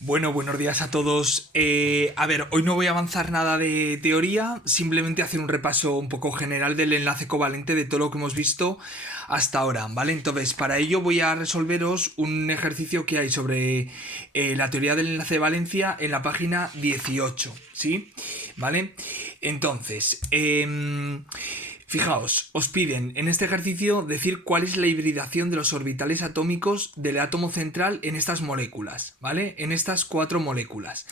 Bueno, buenos días a todos. A ver, hoy no voy a avanzar nada de teoría, simplemente hacer un repaso un poco general del enlace covalente de todo lo que hemos visto hasta ahora, ¿vale? Entonces, para ello voy a resolveros un ejercicio que hay sobre la teoría del enlace de valencia en la página 18, ¿sí? ¿Vale? Entonces, fijaos, os piden en este ejercicio decir cuál es la hibridación de los orbitales atómicos del átomo central en estas moléculas, ¿vale? En estas 4 moléculas.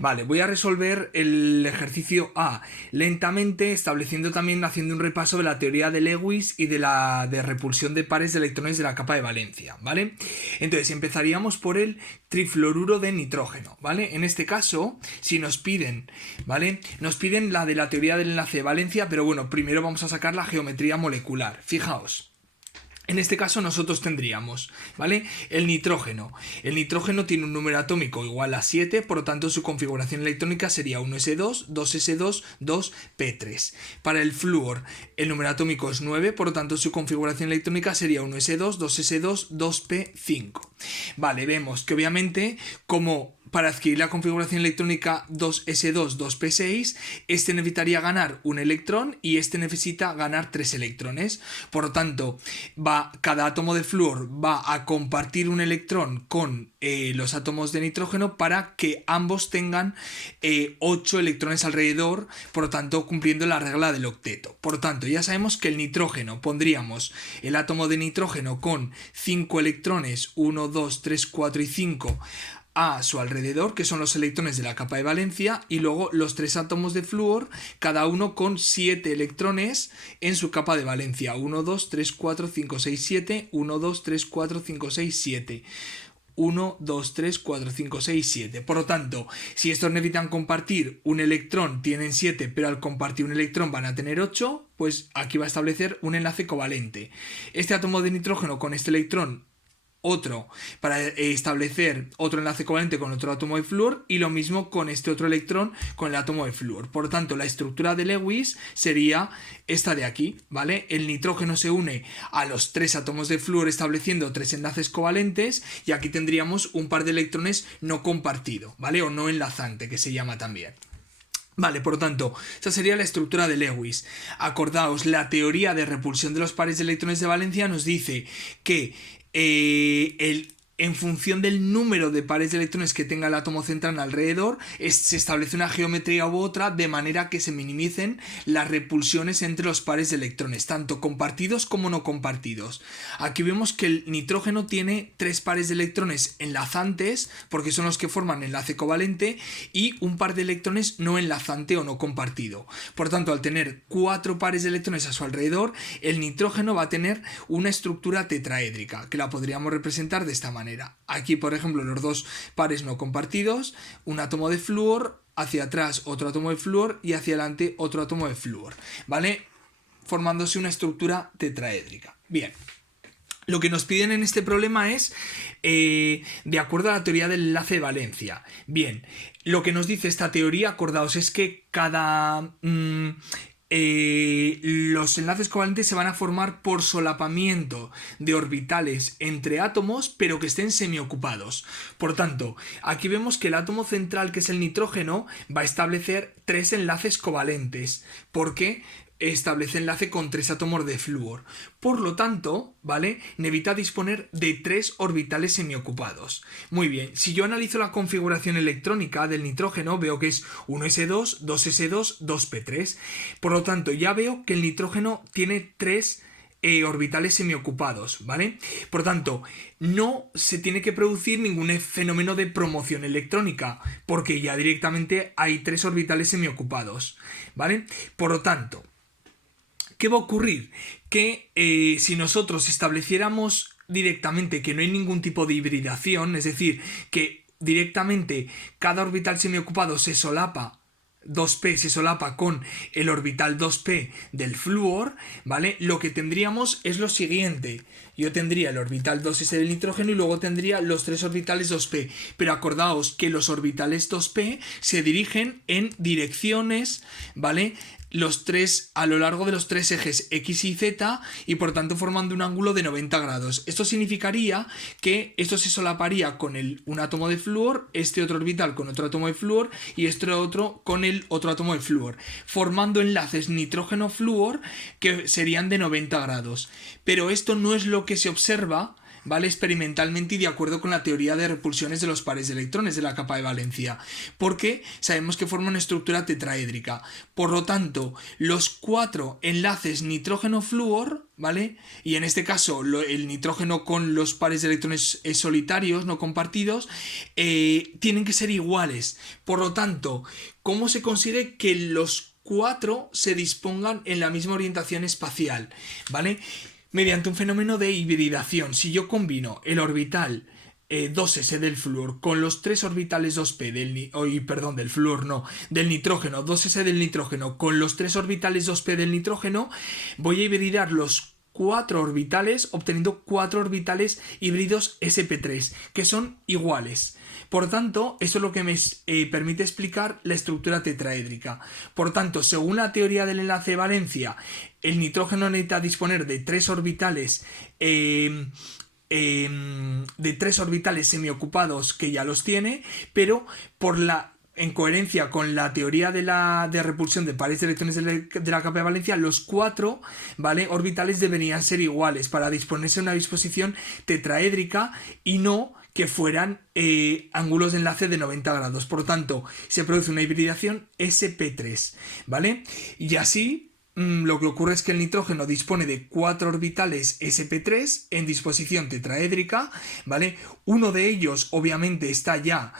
Vale, voy a resolver el ejercicio A lentamente, estableciendo también, haciendo un repaso de la teoría de Lewis y de la de repulsión de pares de electrones de la capa de valencia, ¿vale? Entonces, empezaríamos por el trifluoruro de nitrógeno, ¿vale? En este caso, si nos piden, ¿vale? Nos piden la de la teoría del enlace de valencia, pero bueno, primero vamos a sacar la geometría molecular. Fijaos. En este caso nosotros tendríamos, ¿vale? El nitrógeno. El nitrógeno tiene un número atómico igual a 7, por lo tanto su configuración electrónica sería 1s2, 2s2, 2p3. Para el flúor, el número atómico es 9, por lo tanto su configuración electrónica sería 1s2, 2s2, 2p5. Vale, vemos que obviamente como para adquirir la configuración electrónica 2s2, 2p6, este necesitaría ganar un electrón y este necesita ganar 3 electrones. Por lo tanto, cada átomo de flúor va a compartir un electrón con los átomos de nitrógeno para que ambos tengan 8 electrones alrededor, por lo tanto cumpliendo la regla del octeto. Por lo tanto, ya sabemos que el nitrógeno, pondríamos el átomo de nitrógeno con 5 electrones, 1, 2, 3, 4 y 5, a su alrededor, que son los electrones de la capa de valencia, y luego los 3 átomos de flúor, cada uno con 7 electrones en su capa de valencia. 1, 2, 3, 4, 5, 6, 7. 1, 2, 3, 4, 5, 6, 7. 1, 2, 3, 4, 5, 6, 7. Por lo tanto, si estos necesitan compartir un electrón, tienen 7, pero al compartir un electrón van a tener 8, pues aquí va a establecer un enlace covalente. Este átomo de nitrógeno con este electrón, otro, para establecer otro enlace covalente con otro átomo de flúor, y lo mismo con este otro electrón con el átomo de flúor. Por lo tanto, la estructura de Lewis sería esta de aquí, ¿vale? El nitrógeno se une a los 3 átomos de flúor estableciendo 3 enlaces covalentes, y aquí tendríamos un par de electrones no compartido, ¿vale? O no enlazante, que se llama también. Vale, por lo tanto, esa sería la estructura de Lewis. Acordaos, la teoría de repulsión de los pares de electrones de valencia nos dice que en función del número de pares de electrones que tenga el átomo central alrededor, se establece una geometría u otra de manera que se minimicen las repulsiones entre los pares de electrones, tanto compartidos como no compartidos. Aquí vemos que el nitrógeno tiene 3 pares de electrones enlazantes, porque son los que forman enlace covalente, y un par de electrones no enlazante o no compartido. Por tanto, al tener 4 pares de electrones a su alrededor, el nitrógeno va a tener una estructura tetraédrica, que la podríamos representar de esta manera. Aquí, por ejemplo, los 2 pares no compartidos, un átomo de flúor, hacia atrás otro átomo de flúor y hacia adelante otro átomo de flúor, ¿vale? Formándose una estructura tetraédrica. Bien. Lo que nos piden en este problema es, de acuerdo a la teoría del enlace de valencia. Bien, lo que nos dice esta teoría, acordaos, es que los enlaces covalentes se van a formar por solapamiento de orbitales entre átomos, pero que estén semiocupados. Por tanto, aquí vemos que el átomo central, que es el nitrógeno, va a establecer 3 enlaces covalentes, porque establece enlace con 3 átomos de flúor. Por lo tanto, ¿vale? Necesita disponer de 3 orbitales semiocupados. Muy bien, si yo analizo la configuración electrónica del nitrógeno, veo que es 1s2, 2s2, 2p3. Por lo tanto, ya veo que el nitrógeno tiene 3 orbitales semiocupados, ¿vale? Por tanto, no se tiene que producir ningún fenómeno de promoción electrónica, porque ya directamente hay 3 orbitales semiocupados, ¿vale? Por lo tanto, ¿qué va a ocurrir? Que si nosotros estableciéramos directamente que no hay ningún tipo de hibridación, es decir, que directamente cada orbital semiocupado se solapa, 2p se solapa con el orbital 2p del flúor, ¿vale? Lo que tendríamos es lo siguiente. Yo tendría el orbital 2s del nitrógeno y luego tendría los 3 orbitales 2p. Pero acordaos que los orbitales 2p se dirigen en direcciones, ¿vale?, a lo largo de los tres ejes X y Z y por tanto formando un ángulo de 90 grados. Esto significaría que esto se solaparía con un átomo de flúor, este otro orbital con otro átomo de flúor y este otro con el otro átomo de flúor, formando enlaces nitrógeno-flúor que serían de 90 grados. Pero esto no es lo que se observa, ¿vale? Experimentalmente y de acuerdo con la teoría de repulsiones de los pares de electrones de la capa de valencia, porque sabemos que forma una estructura tetraédrica. Por lo tanto, los 4 enlaces nitrógeno-flúor, ¿vale? Y en este caso el nitrógeno con los pares de electrones solitarios, no compartidos, tienen que ser iguales. Por lo tanto, ¿cómo se consigue que los 4 se dispongan en la misma orientación espacial? ¿Vale? Mediante un fenómeno de hibridación. Si yo combino el orbital 2s del flúor con los 3 orbitales 2p del flúor no, del nitrógeno, 2s del nitrógeno con los 3 orbitales 2p del nitrógeno, voy a hibridar los 4 orbitales obteniendo 4 orbitales híbridos sp3 que son iguales. Por tanto, eso es lo que me permite explicar la estructura tetraédrica. Por tanto, según la teoría del enlace de valencia, el nitrógeno necesita disponer de 3 orbitales semiocupados que ya los tiene, pero en coherencia con la teoría de repulsión de pares de electrones de la capa de valencia, los 4, ¿vale?, orbitales deberían ser iguales para disponerse de una disposición tetraédrica y no que fueran ángulos de enlace de 90 grados. Por lo tanto, se produce una hibridación sp3, ¿vale? Y así lo que ocurre es que el nitrógeno dispone de 4 orbitales sp3 en disposición tetraédrica, ¿vale? Uno de ellos obviamente está ya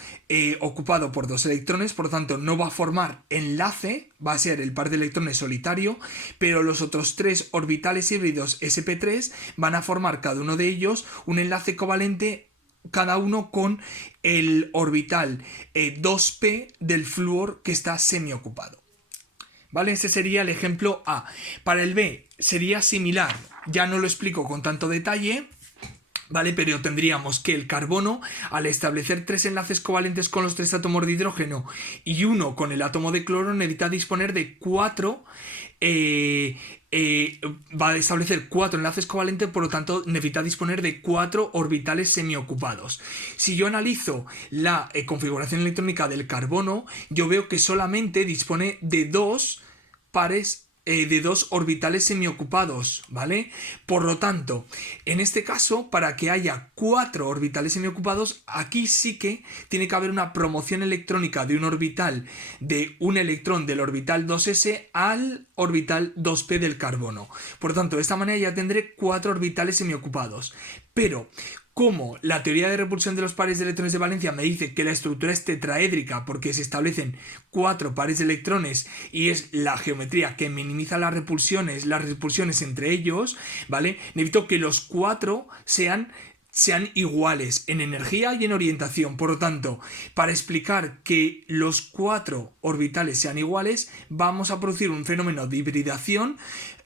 ocupado por 2 electrones, por lo tanto no va a formar enlace, va a ser el par de electrones solitario, pero los otros 3 orbitales híbridos sp3 van a formar cada uno de ellos un enlace covalente, cada uno con el orbital 2p del flúor que está semiocupado. ¿Vale? Ese sería el ejemplo A. Para el B sería similar, ya no lo explico con tanto detalle, ¿vale? Pero tendríamos que el carbono, al establecer 3 enlaces covalentes con los 3 átomos de hidrógeno y uno con el átomo de cloro, necesita disponer de 4 va a establecer 4 enlaces covalentes, por lo tanto necesita disponer de 4 orbitales semiocupados. Si yo analizo la configuración electrónica del carbono, yo veo que solamente dispone de 2 pares de 2 orbitales semiocupados, ¿vale? Por lo tanto, en este caso, para que haya 4 orbitales semiocupados, aquí sí que tiene que haber una promoción electrónica de un orbital, de un electrón del orbital 2s al orbital 2p del carbono. Por lo tanto, de esta manera ya tendré 4 orbitales semiocupados. Pero como la teoría de repulsión de los pares de electrones de valencia me dice que la estructura es tetraédrica porque se establecen 4 pares de electrones y es la geometría que minimiza las repulsiones entre ellos, ¿vale? Necesito que los 4 sean iguales en energía y en orientación. Por lo tanto, para explicar que los 4 orbitales sean iguales, vamos a producir un fenómeno de hibridación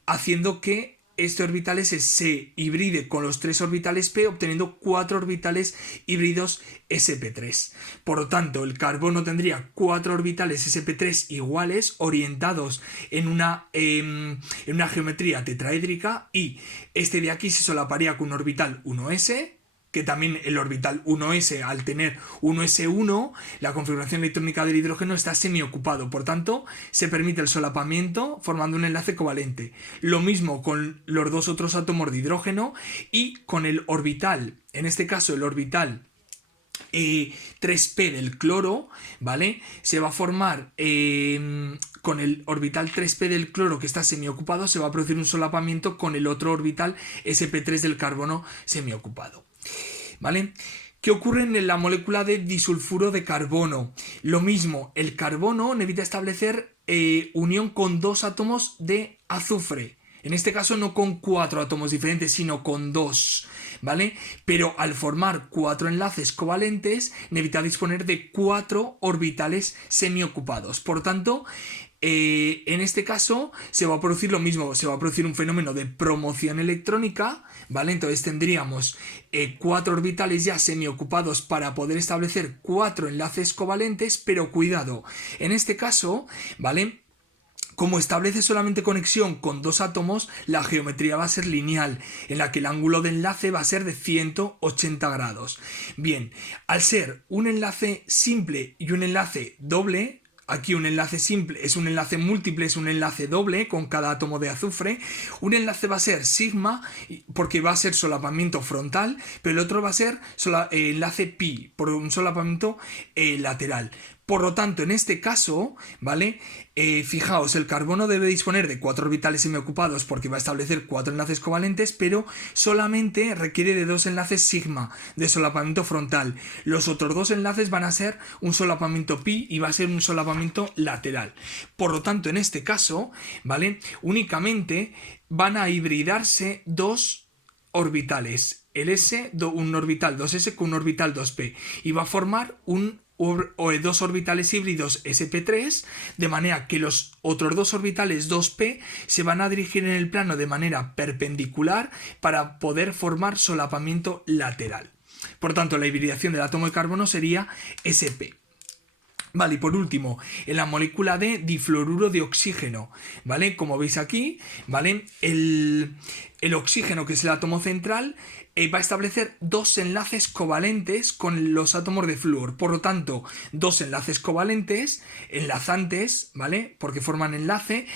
haciendo que este orbital S se hibride con los 3 orbitales p, obteniendo 4 orbitales híbridos sp3. Por lo tanto, el carbono tendría 4 orbitales sp3 iguales, orientados en una geometría tetraédrica, y este de aquí se solaparía con un orbital 1s, que también el orbital 1s, al tener 1s1, la configuración electrónica del hidrógeno está semiocupado, por tanto se permite el solapamiento formando un enlace covalente. Lo mismo con los 2 otros átomos de hidrógeno y con el orbital, en este caso el orbital 3p del cloro, ¿vale? Se va a formar con el orbital 3p del cloro que está semiocupado, se va a producir un solapamiento con el otro orbital sp3 del carbono semiocupado, ¿vale? ¿Qué ocurre en la molécula de disulfuro de carbono? Lo mismo, el carbono necesita establecer unión con 2 átomos de azufre. En este caso no con 4 átomos diferentes, sino con 2, ¿vale? Pero al formar 4 enlaces covalentes, necesita disponer de 4 orbitales semiocupados. Por tanto, en este caso se va a producir lo mismo, se va a producir un fenómeno de promoción electrónica, ¿vale? Entonces tendríamos 4 orbitales ya semiocupados para poder establecer 4 enlaces covalentes, pero cuidado, en este caso, ¿vale?, Como establece solamente conexión con dos átomos, la geometría va a ser lineal, en la que el ángulo de enlace va a ser de 180 grados. Bien, al ser un enlace simple y un enlace doble, aquí un enlace simple es un enlace múltiple, es un enlace doble con cada átomo de azufre. Un enlace va a ser sigma porque va a ser solapamiento frontal, pero el otro va a ser enlace pi por un solapamiento lateral. Por lo tanto, en este caso, ¿vale? Fijaos, el carbono debe disponer de 4 orbitales semiocupados porque va a establecer 4 enlaces covalentes, pero solamente requiere de 2 enlaces sigma de solapamiento frontal. Los otros 2 enlaces van a ser un solapamiento pi y va a ser un solapamiento lateral. Por lo tanto, en este caso, ¿vale? Únicamente van a hibridarse 2 orbitales, el S, un orbital 2s con un orbital 2p, y va a formar dos orbitales híbridos sp3, de manera que los otros dos orbitales 2p se van a dirigir en el plano de manera perpendicular para poder formar solapamiento lateral. Por tanto, la hibridación del átomo de carbono sería sp. Vale, y por último, en la molécula de difluoruro de oxígeno, ¿vale? Como veis aquí, ¿vale? El oxígeno, que es el átomo central, va a establecer 2 enlaces covalentes con los átomos de flúor. Por lo tanto, 2 enlaces covalentes, enlazantes, ¿vale? Porque forman enlace,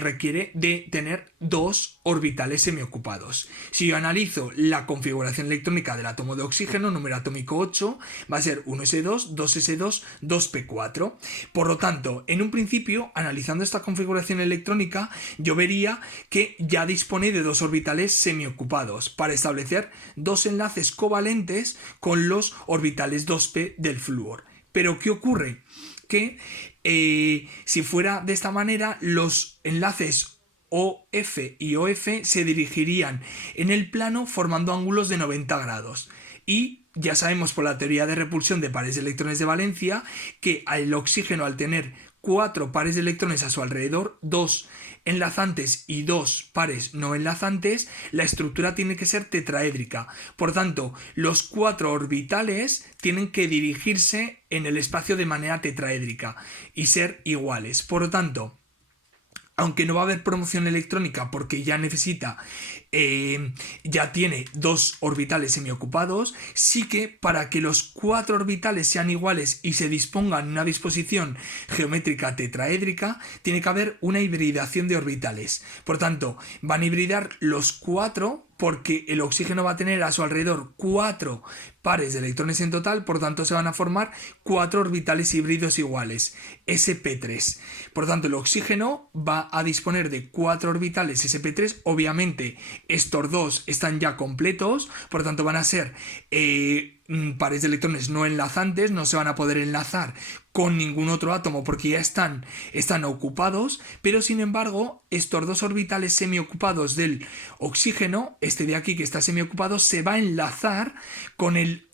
requiere de tener 2 orbitales semiocupados. Si yo analizo la configuración electrónica del átomo de oxígeno, número atómico 8, va a ser 1s2, 2s2, 2p4. Por lo tanto, en un principio, analizando esta configuración electrónica, yo vería que ya dispone de 2 orbitales semiocupados para establecer 2 enlaces covalentes con los orbitales 2p del flúor. Pero ¿qué ocurre? Que si fuera de esta manera, los enlaces OF y OF se dirigirían en el plano formando ángulos de 90 grados. Y ya sabemos por la teoría de repulsión de pares de electrones de valencia que el oxígeno, al tener 4 pares de electrones a su alrededor, 2 enlazantes y 2 pares no enlazantes, la estructura tiene que ser tetraédrica. Por tanto, los 4 orbitales tienen que dirigirse en el espacio de manera tetraédrica y ser iguales. Por lo tanto, aunque no va a haber promoción electrónica porque ya necesita, ya tiene 2 orbitales semiocupados, sí que para que los 4 orbitales sean iguales y se dispongan en una disposición geométrica tetraédrica, tiene que haber una hibridación de orbitales. Por tanto, van a hibridar los 4 porque el oxígeno va a tener a su alrededor 4 pares de electrones en total, por tanto se van a formar 4 orbitales híbridos iguales, sp3. Por tanto, el oxígeno va a disponer de 4 orbitales sp3, obviamente estos 2 están ya completos, por tanto van a ser pares de electrones no enlazantes, no se van a poder enlazar con ningún otro átomo porque ya están ocupados, pero sin embargo estos 2 orbitales semiocupados del oxígeno, este de aquí que está semiocupado, se va a enlazar con el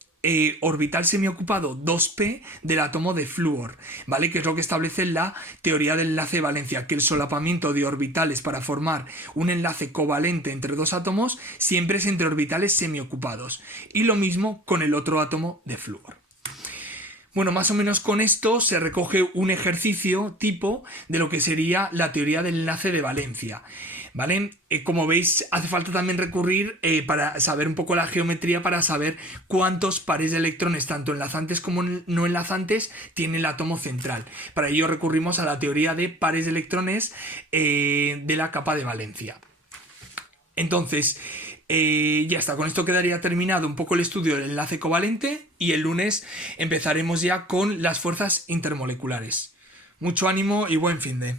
orbital semiocupado 2p del átomo de flúor, ¿vale? Que es lo que establece la teoría del enlace de valencia, que el solapamiento de orbitales para formar un enlace covalente entre 2 átomos siempre es entre orbitales semiocupados. Y lo mismo con el otro átomo de flúor. Bueno, más o menos con esto se recoge un ejercicio tipo de lo que sería la teoría del enlace de valencia, ¿vale? Como veis, hace falta también recurrir para saber un poco la geometría, para saber cuántos pares de electrones, tanto enlazantes como no enlazantes, tiene el átomo central. Para ello recurrimos a la teoría de pares de electrones de la capa de valencia. Entonces, ya está, con esto quedaría terminado un poco el estudio del enlace covalente y el lunes empezaremos ya con las fuerzas intermoleculares. Mucho ánimo y buen finde.